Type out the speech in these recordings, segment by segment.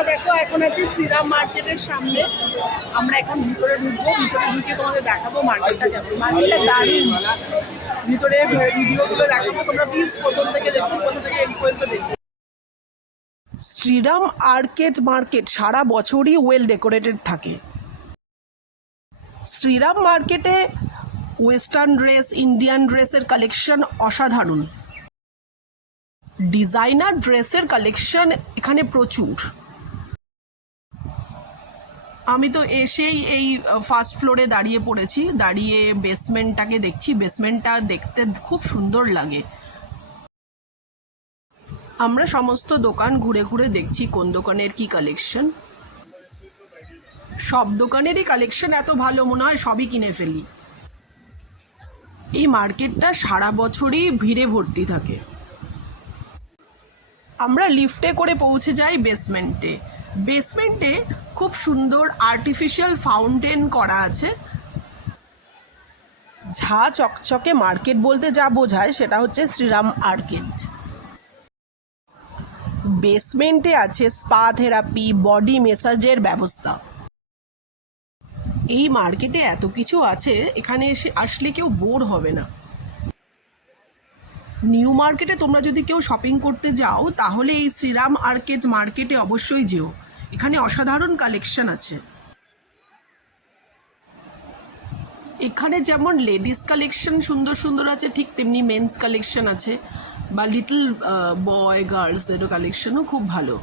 আমরা দেখো এখন আছি শ্রীরাম মার্কেটের সামনে। আমরা এখন ভিতরে ঢুকবো, ভিতরে ঢুকে তোমাদের দেখাবো মার্কেটটা কেমন। মার্কেটটা দারুণ, ভিতরে ভিডিওগুলো দেখাবো, তোমরা প্লিজ প্রথম থেকে দেখো, প্রথম থেকে এন্ড পর্যন্ত দেখো। শ্রীরাম আর্কেড মার্কেট সারা বছরই ওয়েল ডেকোরেটেড থাকে। শ্রীরাম মার্কেটে ওয়েস্টার্ন ড্রেস, ইন্ডিয়ান ড্রেসের কালেকশন অসাধারণ। ডিজাইনার ড্রেসের কালেকশন এখানে প্রচুর। আমি তো এসেই এই ফার্স্ট ফ্লোরে দাঁড়িয়ে পড়েছি, দাঁড়িয়ে বেসমেন্টটাকে দেখছি। বেসমেন্টটা দেখতে খুব সুন্দর লাগে। আমরা সমস্ত দোকান ঘুরে ঘুরে দেখছি কোন দোকানের কি কালেকশন। সব দোকানেরই কালেকশন এত ভালো, মনে হয় সবই কিনে ফেলি। এই মার্কেটটা সারা বছরই ভিড়ে ভর্তি থাকে। আমরা লিফটে করে পৌঁছে যাই বেসমেন্টে। বেসমেন্টে খুব সুন্দর আর্টিফিশিয়াল ফাউন্টেন করা আছে। ঝা চকচকে মার্কেট বলতে যা বোঝায় সেটা হচ্ছে শ্রীরাম আর্কেড। বেসমেন্টে আছে স্পা থেরাপি, বডি ম্যাসাজের ব্যবস্থা। এই মার্কেটে এত কিছু আছে, এখানে এসে আসলে কেউ বোর হবে না। নিউ মার্কেটে তোমরা যদি কেউ শপিং করতে যাও তাহলে এই শ্রীরাম আর্কেড মার্কেটে অবশ্যই যেও, এখানে অসাধারণ কালেকশন আছে। এখানে যেমন লেডিস কালেকশন সুন্দর সুন্দর আছে, ঠিক তেমনি মেন্স কালেকশন আছে, বা লিটল বয় গার্লসদেরও কালেকশনও খুব ভালো।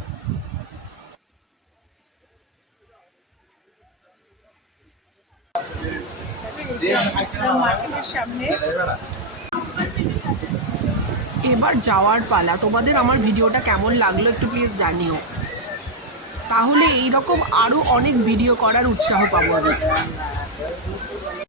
মার্কেটের সামনে এবার যাওয়ার পালা। তোমাদের আমার ভিডিওটা কেমন লাগলো একটু প্লিজ জানিও, তাহলে এইরকম আরও অনেক ভিডিও করার উৎসাহ পাবো আমি।